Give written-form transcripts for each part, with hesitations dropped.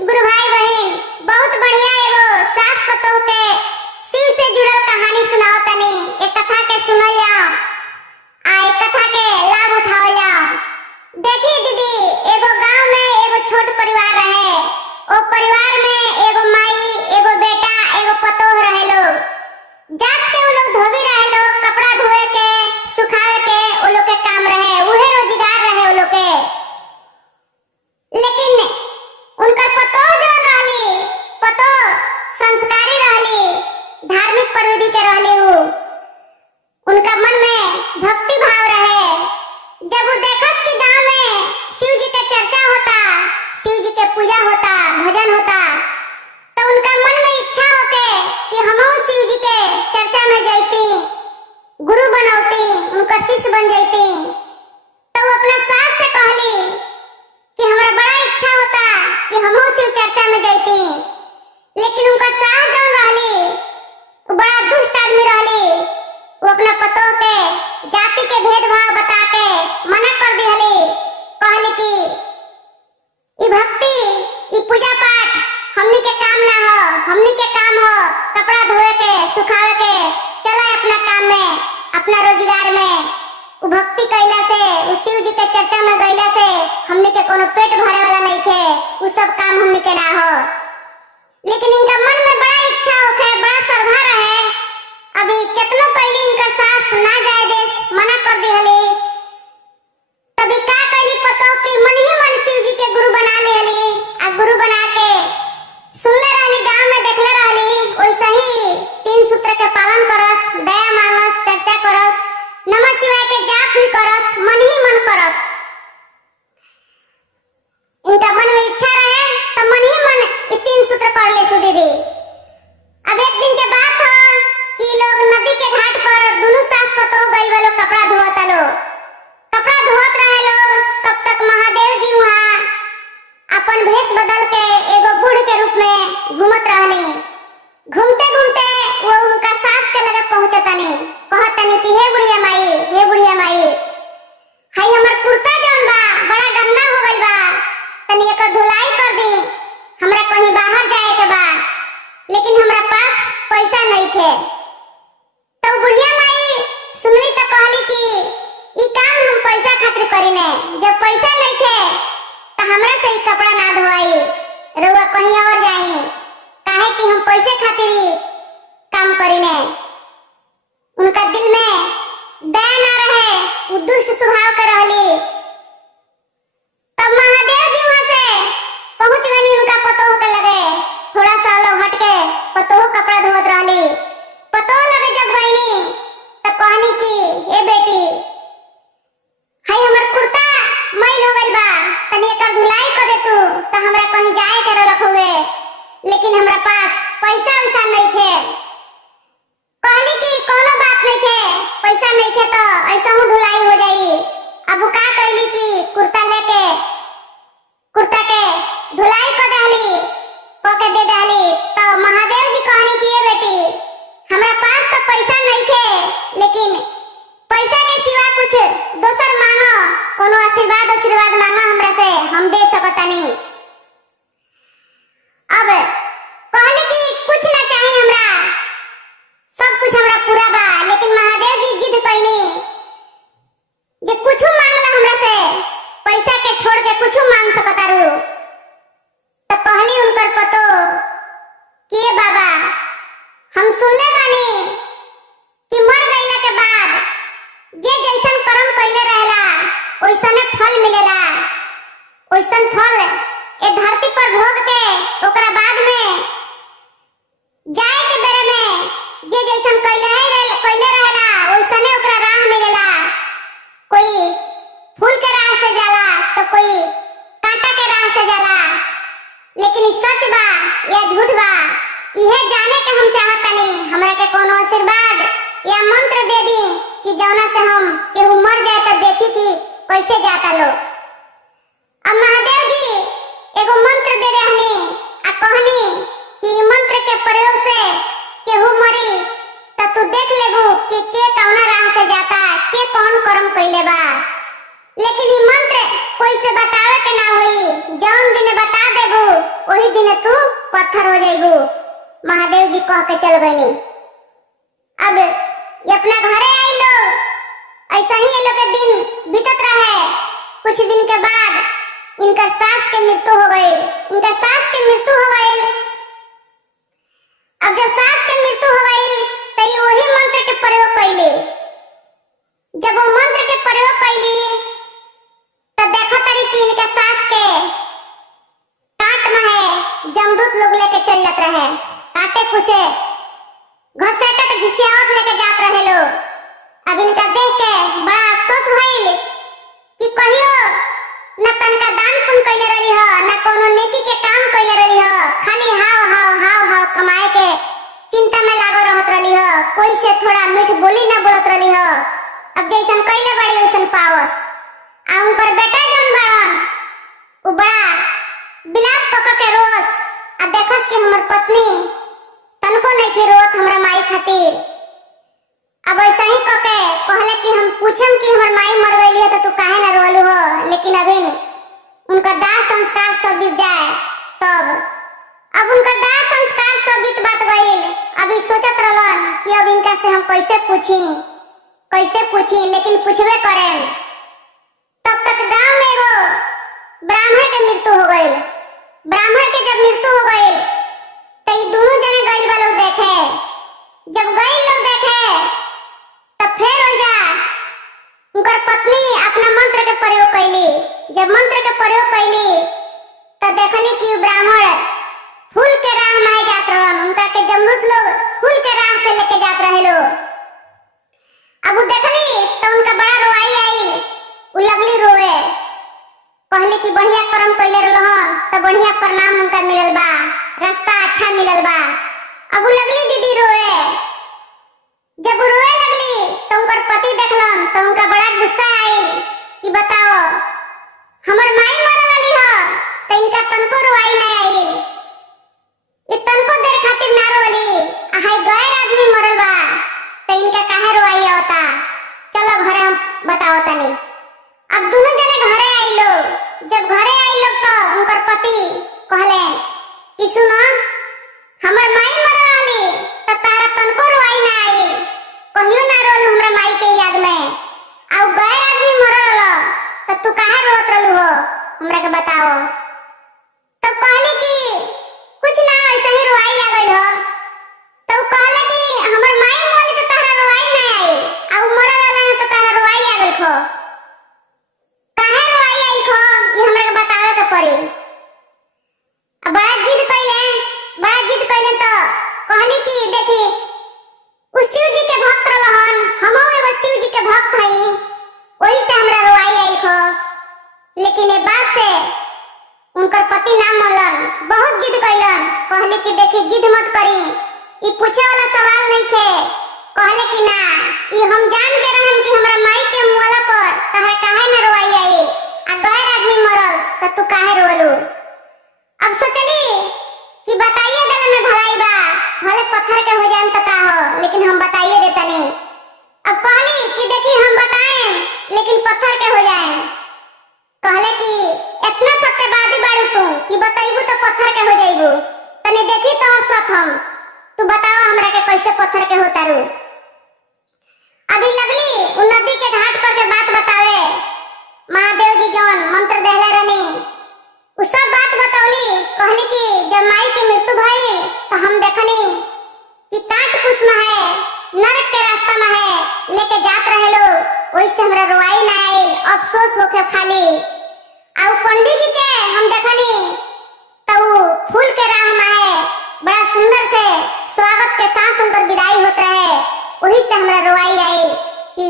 गुरु भाई बहन, बहुत बढ़िया एगो सास पतोह के शिव से जुड़ल कहानी सुनाओ तनी। एक कथा के सुनल जाओ आ एक कथा के लाभ उठाओ जाओ। देखी दीदी, एगो गांव में एगो छोट परिवार रहे। ओ परिवार में एगो माई, एगो बेटा, एगो पतोह रहे लोग। जात के वो लोग धोबी रहे लोग, कपड़ा धोए के, सुखाए के वो लोग के काम रहे, उहे रोजगार रहे वो लोग के। लेकिन उनका पतोह जो रहली, पतोह संस्कारी रहली, धार्मिक प्रवृत्ति के रहली। उनका मन में भक्ति भाव रहे। जब वो देखस कि गांव में शिव जी के चर्चा होता, शिव जी के पूजा होता, भजन होता, तो उनका मन में इच्छा होके कि हमहू शिव जी के चर्चा में जैती, गुरु बनौती, उनका शिष्य बन जैती। तो वो अपना सास से कहली कि हमरा बड़ा इच्छा होता कि हमहू शिव चर्चा में जैती। लेकिन उनका सास जौन रहली, वो बड़ा दुष्ट आदमी रहली। वो अपना पतोह के जाति के भेदभाव बता के मना कर दिहली। कहली कि ई भक्ति, ई पूजा पाठ हमनी के काम ना हो, हमनी के काम हो कपड़ा धोए के, सुखावे के, चला अपना काम में, अपना रोजगार में। वो भक्ति कैला से, वो शिव जी के चर्चा में गैला से हमनी के कोनो पेट भरे वाला नहीं थे, वो सब काम हमनी के ना हो। लेकिन इनका मन में बड़ा इच्छा होखे, बड़ा श्रद्धा रहे। अभी कितनो कैली इनका सास ना जाए देश, मना कर दिहली। तभी का कैली पतोह कि मन ही मन शिव जी के गुरु बना लेहली। आ गुरु बना के सुनले रहली, गांव में देखले रहली, वैसे ही 3 सूत्र के पालन करस, दया मांगस, चर्चा करस, नमः शिवाय के जाप भी करस, मन ही मन करस। इनका मन में इच्छा रहे तो मन ही मन 3 सूत्र कर ले सु दीदी। अब एक दिन के बात हो कि लोग नदी के घाट पर दोनों सास पतोह गइल वालो कपड़ा धोता लो। कपड़ा धोत रहे लोग, तब तक महादेव जी वहां अपन भेष बदल के एगो बूढ़ के रूप में घूमत रहनी। घूमते घूमते वो उनका सास के लगे पहुंचतनी, कहतनी कि हे बुढ़िया माई, हे बुढ़िया माई, हाय हमर कुर्ता जौन बा बड़ा गंदा हो गइल बा, तनी एकर धुलाई कर दी, हमरा कहीं बाहर जाए के बा, लेकिन हमरा पास पैसा नहीं थे। तो बुढ़िया माई सुनली तो कहली कि ई काम हम पैसा खातिर करीने, जब पैसा नहीं थे तो हमरा से ई कपड़ा ना धोआई, रउआ कहीं और जाई, काहे कि हम पैसे खातिर ही काम करीने। उनका दिल में दया ना रहे, वो दुष्ट स्वभाव के रहली। तब महादेव जी वहां से पहुंच गई उनका पतोह के लगे। थोड़ा सा अलग हट के पतोह कपड़ा धोत रहली। पतोह लगे जब गईनी तो कहनी कि हे बेटी, हाय हमर कुर्ता मैल हो गइल बा, तनी एकर धुलाई कर दे तू, तो हमरा कहीं जाए के रहलक होगे, लेकिन हमरा पास पैसा वैसा नहीं थे। कहली कि कोनो बात नहीं थे, पैसा नहीं थे तो ऐसा हूं धुलाई हो जाई। अब का कहली कि कुर्ता लेके कुर्ता के धुलाई कर दहली, के दे दहली। तो महादेव जी कहनी कि ये बेटी, हमरा पास तो पैसा नहीं थे, लेकिन पैसा के सिवा कुछ दोसर मांगो, कोनो आशीर्वाद मांगो हमरा से, हम दे सकतानी। अब कहली कि कुछ ना चाहिए हमरा, सब कुछ हमरा पूरा बा। लेकिन महादेव जी जिद कइनी जे कुछ मांगला हमरा से, पैसा के छोड़ के कुछ मांग सकतारू। तो कहली उनकर पतोह कि ए बाबा, हम सुनले बानी कि मर गइला के बाद जे जैसन कर्म कइले रहेला वैसने फल मिलेला, वैसन फल ही न तू पत्थर हो जाइबू। महादेव जी कह के चल गईनी। अब ये अपना घरे आई लोग, ऐसा ही ये लोग के दिन बीतत रहे। कुछ दिन के बाद इनका सास के मृत्यु हो गई। इनका सास के मृत्यु हो गई। अब जब सास के मृत्यु हो गई तो ये वही मंत्र के प्रयोग कैली। जब वो मंत्र के प्रयोग कैली तो देखा तरी कि इनके सास के काट में है जमदूत लोग लेके चल जात रहे। काटे कुसे घसेटत घिसियावत लेके जात रहे लोग। अब इनका देख के बड़ा अफसोस भइल कि कहियो न तनका दान पुण्य कइले रही ह, न कोनो नेकी के काम कइले रही ह, खाली हाव कमाए के चिंता में लागो रहत रही ह। कोई से थोड़ा मीठ बोली ना बोलत रही ह। अब जैसन कइले बड़ी वैसन पावस। आ उनकर बेटा जौन बाड़न उ बड़ा बिलाप कक के रोस आ देखस कि हमर पत्नी तनको नहीं रोत हमरा माई खातिर। अब ऐसा ही कके कहले कि हम पूछम कि हमर माई मर गई है तो तू काहे ना रोलू हो। लेकिन अभी उनका दाह संस्कार सब बीत जाए तब। अब उनका दाह संस्कार सब बीत बात गईल। अभी सोचत रहलन कि अब इनका से हम कैसे पूछी लेकिन पूछबे करें। तब तक गांव में एगो ब्राह्मण के मृत्यु हो गई। ब्राह्मण के जब मृत्यु हो गई तो ये दोनों जने गई बा लोग देखे। जब गई लोग देखे तब फिर हो जा उनकर पत्नी अपना मंत्र के प्रयोग कैली। जब मंत्र के प्रयोग कैली तो देखली कि ब्राह्मण फूल के राह में जात रहन। उनका के जमदूत लोग फूल के राह से लेके जात रहे लोग। अब वो देखली तो उनका बड़ा रोआई आई। उ लगली रोए, कहली कि बढ़िया कर्म कइले रहन तो बढ़िया परिणाम उनका मिलल बा, रास्ता अच्छा मिलल बा। अब उ लगली दीदी रोए। जब वो रोए लगली तो उनकर पति देखलन तो उनका बड़ा गुस्सा आई कि बताओ हमर माई मरे वाली ह तो इनका तनको रोआई ना आई। ये तनको देर खातिर ना रोली आ हाय गैर आदमी मरल बा तो इनका काहे रोआई आवता। चलो घरे हम बताओ तनी। अब दोनों जने घरे आई लोग। जब घरे आई लोग तो उनकर पति कहले कि सुनो हमर माई मरे वाली तो तारा तनको रोआई ना आई। कहियो ना रोल हमरा माई के याद में। आ गैर आदमी मरल तो तू काहे रोत रहलू हो हमरा के बताओ। तब कहली कि कुछ ना ऐसे ही रोआई आ गइल हो। तो कहले कि हमर माई मोली तो तारा रोआई ना आई आ मरल वाला तो तारा रोआई आ गइल खो। काहे रोआई आई खो ये हमरा के बतावे के पड़ी। अब बड़ा जिद कइले तो कहली कि देखी उ शिव जी के भक्त रहन, हमहू एगो शिव जी के भक्त हई, ओही से हमरा रोआई आई खो। लेकिन ए बात से उनकर पति ना मानलन, बहुत जिद कइलन। कहले कि देखी जिद मत करी, ई पूछे वाला सवाल नहीं थे। कहले कि ना ई हम जान के रहन कि हमरा माई के मुआला पर तहरा काहे ना रोआई आई आ गैर आदमी मरल तो तू काहे रोलू। अब सोचली कि बताइए देले में भलाई बा, भले पत्थर के हो जाए तो का हो लेकिन हम बताइए देतनी। अब कहली कि देखी हम बताएं लेकिन पत्थर के हो जाए। कहले कि इतना सत्यवादी बाड़ू तू कि बताइबू तो पत्थर के हो जाइबू। तने देखी तो सत हम तू बताओ हमरा के कैसे पत्थर के होता रू। अभी लगली उ नदी के घाट पर के बात बतावे। महादेव जी जौन मंत्र देहले रहनी उ सब बात बतौली। कहली कि जब माई के मृत्यु भइल तो हम देखनी कि काट कुछ में है, नरक के रास्ता में है लेके जात रहे लोग। ओइ से हमरा रोआई ना आई, अफसोस होके खाली। आ पंडित जी के हम देखनी तो फूल के राह में है, बड़ा सुंदर से स्वागत के साथ उनकर विदाई होत रहे। वही से हमरा रोआई आई कि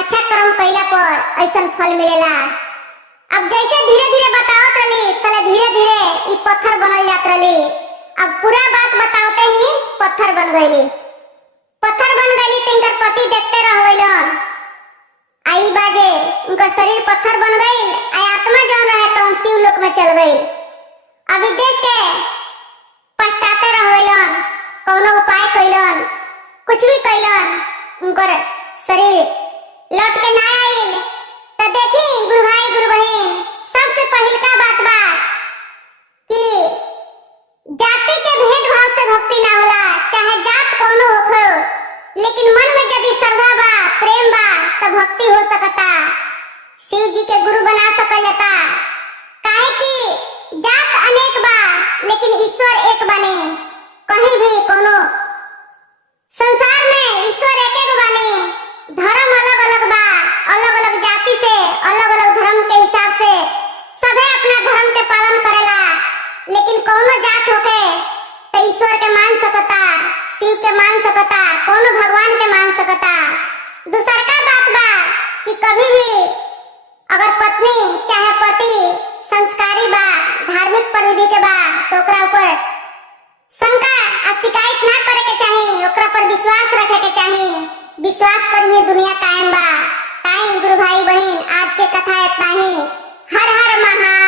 अच्छा कर्म कइला पर ऐसन फल मिलेला। अब जैसे धीरे धीरे बतावत रही तले धीरे धीरे ई पत्थर बनल जात रही। अब पूरा बात बतावते ही पत्थर बन गईली। पत्थर बन गईली तो इनकर पति देखते रह गइलन। आई बाजे उनका शरीर पत्थर बन गई, आई आत्मा जौन रहे तो शिव लोक में चल गई। अभी देख के पछताते रह गइलन, कौनो उपाय कइलन, कुछ भी कइलन, उनकर शरीर लौट के ना आइल। तो देखी गुरु भाई गुरु बहन, सबसे पहिलका बात बा कि शिव के मान सकता, कोनो भगवान के मान सकता। दूसर का बात बा कि कभी भी अगर पत्नी चाहे पति संस्कारी बा, धार्मिक परिधि के बा, तो ओकरा ऊपर शंका आ शिकायत ना करे के चाही, ओकरा पर विश्वास रखे के चाही। विश्वास पर ही दुनिया कायम बा। ताई गुरु भाई बहन, आज के कथा इतना ही। हर हर महा